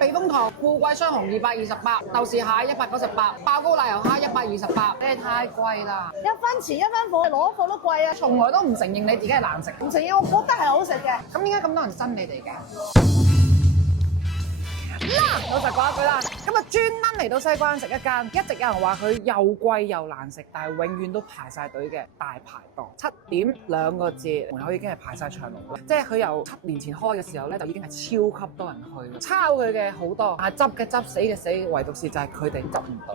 避風塘富貴雙紅228，豆豉蟹198，爆膏奶油蝦128，你哋太貴啦！一分錢一分貨，攞貨都貴啊！從來都唔承認你自己係難食，唔承認，我覺得係好食嘅。咁點解咁多人憎你哋嘅？老實講一句啦，今日專登嚟到西關食一間，一直有人話佢又貴又難食，但係永遠都排晒隊嘅大排檔。7點2個字，門口已經係排晒長龍啦。即係佢由7年前開嘅時候咧，就已經係超級多人去。抄佢嘅好多，但係執嘅執，死嘅死，唯獨是就係佢哋執唔到。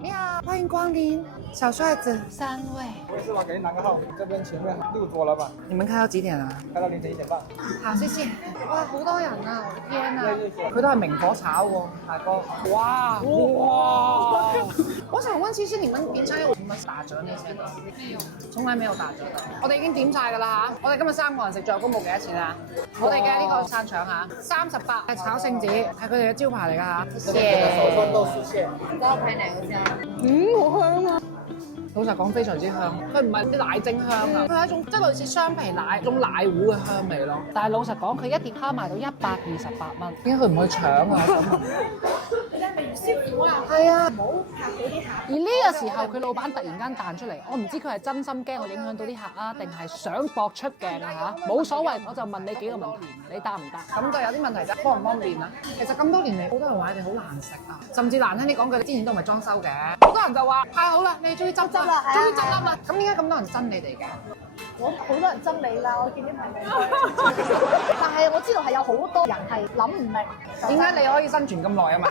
你好，歡迎光臨，小帥子3位。我是吧，給你拿個號，這邊前面6桌了吧？你們開到幾點啊？開到凌晨1點半。好，謝謝。哇，好多人啊！我的天啊！佢都係明火炒喎，大哥。哇！我想問，其實你們點餐有冇打折那些的？沒有，從來沒有打折的。我哋已經點晒㗎啦嚇！我哋今日3個人食，最後公佈幾多錢啊？我哋嘅呢個餐腸嚇38，係炒聖子，係佢哋嘅招牌嚟㗎嚇。手串豆豉蟹。你知道排哪個先？好香啊！老實講非常之香，佢唔係啲奶精香啊，佢係一種即係類似雙皮奶、種奶糊嘅香味咯。但係老實講，佢一碟蝦賣到128蚊，點解佢唔去搶啊？你係咪魚師傅啊？係啊，唔好嚇到啲客。而呢個時候，佢老闆突然間彈出嚟，我唔知佢係真心驚我影響到啲客啊，定係想搏出鏡啊嚇？冇所謂，我就問你幾個問題，你答唔答？咁就有啲問題啫，方唔方便啊？其實咁多年嚟，好多人話你哋好難食啊，甚至難聽啲講句，你之前都唔係裝修嘅，好多人就話太好啦，你哋終於執笠啦，終於執笠啦。咁點解咁多人憎你哋嘅？我好多人憎你啦，我見啲朋友。但係我知道係有好多人係諗唔明，點解你可以生存咁耐啊嘛？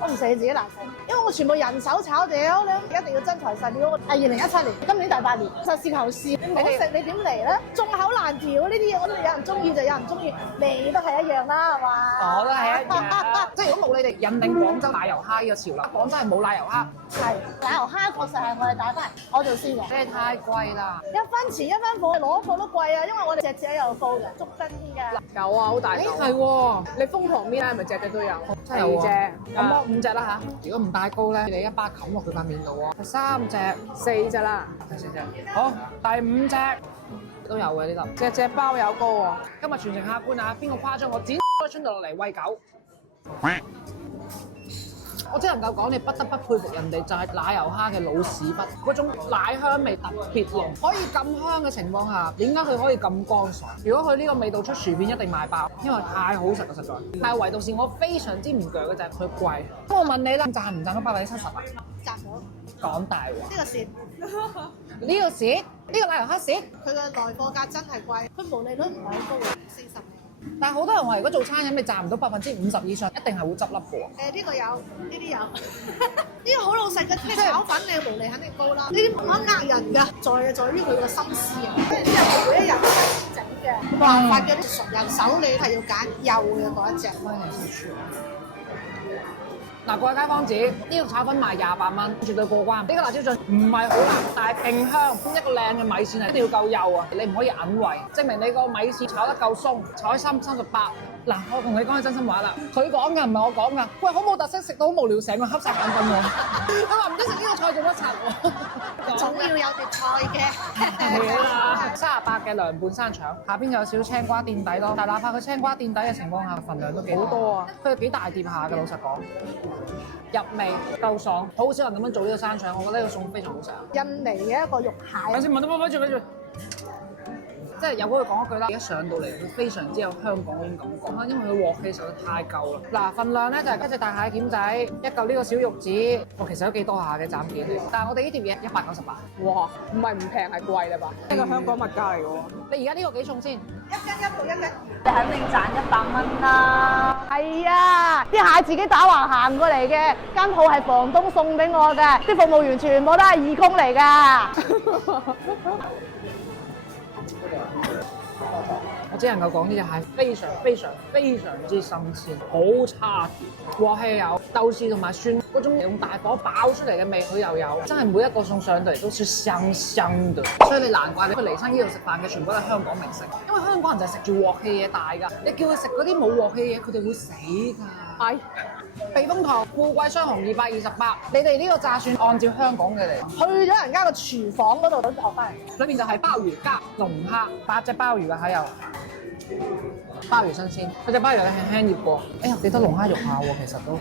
我唔食你自己難食，因為我全部人手炒屌，你一定要真材實料。2017年，今年第8年，實事求是。你唔好食，你點嚟咧？眾口難調呢啲嘢，我哋有人中意就有人中意，你都係一樣啦，係嘛？我都係一樣。即係如果冇你哋引領廣州奶油蝦呢個潮流，廣州係冇奶油蝦。係奶油蝦確實係我哋帶翻嚟，我做先嘅。你哋太貴啦！一分錢一分貨，攞貨都貴啊，因為我哋隻隻有高嘅，足真啲嘅。有啊，好大嚿。係喎，你風旁邊咧，係咪隻隻都有？真係有隻。咁我5隻啦嚇。如果唔帶高咧，你一巴冚落佢塊面度喎。3隻、 4隻啦，第4隻。好，第5隻都有嘅呢度。隻隻包有高喎。今日全程客觀啊，邊個誇張我剪個春度落嚟餵狗。我只能夠講，你不得不佩服人哋就係奶油蝦嘅老屎忽，嗰種奶香味特別濃，可以咁香嘅情況下，點解佢可以咁乾爽？如果佢呢個味道出薯片一定賣爆，因為太好食啦實在。但係唯獨是我非常之唔鋸嘅就係佢貴。咁我問你啦，賺唔賺到70%啊？賺咗講大話。呢個蝕，呢個蝕，呢個奶油蝦蝕。佢嘅來貨價真係貴，佢毛利率唔係好高嘅，40%。但係好多人話，如果做餐飲你賺唔到50%以上，一定係會執笠嘅喎。呢個有，呢啲有，呢個好老實嘅，咩炒粉你嘅毛利肯定高啦。呢啲唔可呃人㗎，在於佢個心思啊。跟住之後每一日都係整嘅，冇辦法嘅啲純人手你係要揀幼嘅嗰一隻。嗱，各位街坊子，呢個炒粉賣28蚊，絕對過關。呢個辣椒醬唔係好辣，但係勁香。一個靚嘅米線係一定要夠幼啊，你唔可以揞胃，證明你個米線炒得夠鬆，炒開38。嗱，我同你講句真心話啦，佢講㗎唔係我講㗎。喂，好冇特色，食到好無聊，成個瞌晒眼瞓喎。佢話唔知食呢個菜做乜柒喎？總要有碟菜嘅。係啦，38嘅涼拌生腸，下邊有少少青瓜墊底咯。但係哪怕佢青瓜墊底嘅情況下，份量都幾好多啊。佢幾大碟下嘅，老實講。入味夠爽，好少人咁樣做呢個生腸，我覺得呢個餸非常好食。印尼嘅一個肉蟹。等先，問住。即係有嗰句講一句啦，一上到嚟佢非常之有香港嗰種感覺啦，因為佢鑊氣實在太夠啦。嗱，份量咧就係一隻大蟹鉗仔，一嚿呢個小玉子，其實都幾多下嘅斬件嚟。但係我哋呢碟嘢198。哇，唔係唔平係貴啦吧？呢個香港物價嚟嘅喎。你而家呢個幾重先？一斤一毫一斤。你肯定賺100蚊啦！係啊，啲蟹自己打橫行過嚟嘅，間鋪係房東送俾我嘅，啲服務員全部都係義工嚟㗎。我只能夠講呢隻蟹非常之新鮮，好差甜，鑊氣有，豆豉同埋蒜嗰種用大火爆出嚟嘅味，佢又有，真係每一個餸上到嚟都是香香嘅。所以你難怪你去嚟親呢度食飯嘅全部都係香港名食，因為香港人就係食住鑊氣嘢大㗎，你叫佢食嗰啲冇鑊氣嘢，佢哋會死㗎。係。避風塘富貴雙紅228，你哋呢個炸蒜按照香港嘅嚟，去咗人家個廚房嗰度學翻嚟，裏面就係鮑魚加龍蝦，8隻鮑魚啊，喺又鮑魚新鮮，嗰隻鮑魚咧輕輕醃過。哎呀，幾多龍蝦肉下喎，其實都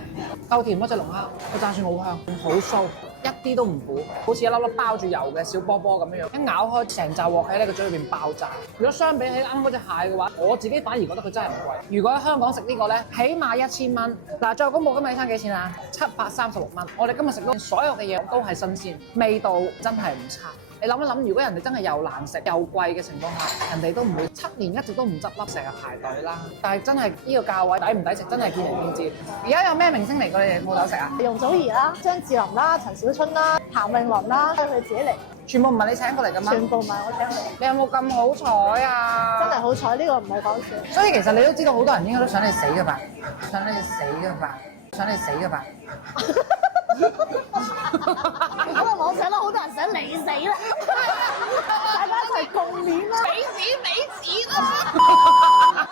夠甜嗰隻龍蝦，個炸蒜好香，好酥，一啲都唔苦，好似一粒粒包住油嘅小波波咁樣樣。一咬開成紮鑊喺你個嘴裏邊爆炸。如果相比起啱嗰隻蟹嘅話，我自己反而覺得佢真係唔貴。如果喺香港食呢個咧，起碼1000蚊。嗱，再公佈今日呢餐幾錢啊？736蚊。我哋今日食到所有嘅嘢都係新鮮，味道真係唔差。你諗一諗，如果人哋真係又難食又貴嘅情況下，人哋都唔會7年一直都唔執笠，成日排隊啦。但係真係呢個價位抵唔抵食，真係見仁見智。而家有咩明星嚟過你哋鋪頭食啊？容祖兒啦、張智霖啦、陳小春啦、譚詠麟啦，佢哋自己嚟，全部唔係你請過嚟㗎嘛？全部唔係我請嚟。你有冇咁好彩啊？真係好彩，呢個唔係講笑。所以其實你都知道，好多人應該都想你死㗎吧？想你死㗎吧？想你死㗎吧？可能我想啦，好多人想你死啦，大家一齊共勉啦！俾錢啦！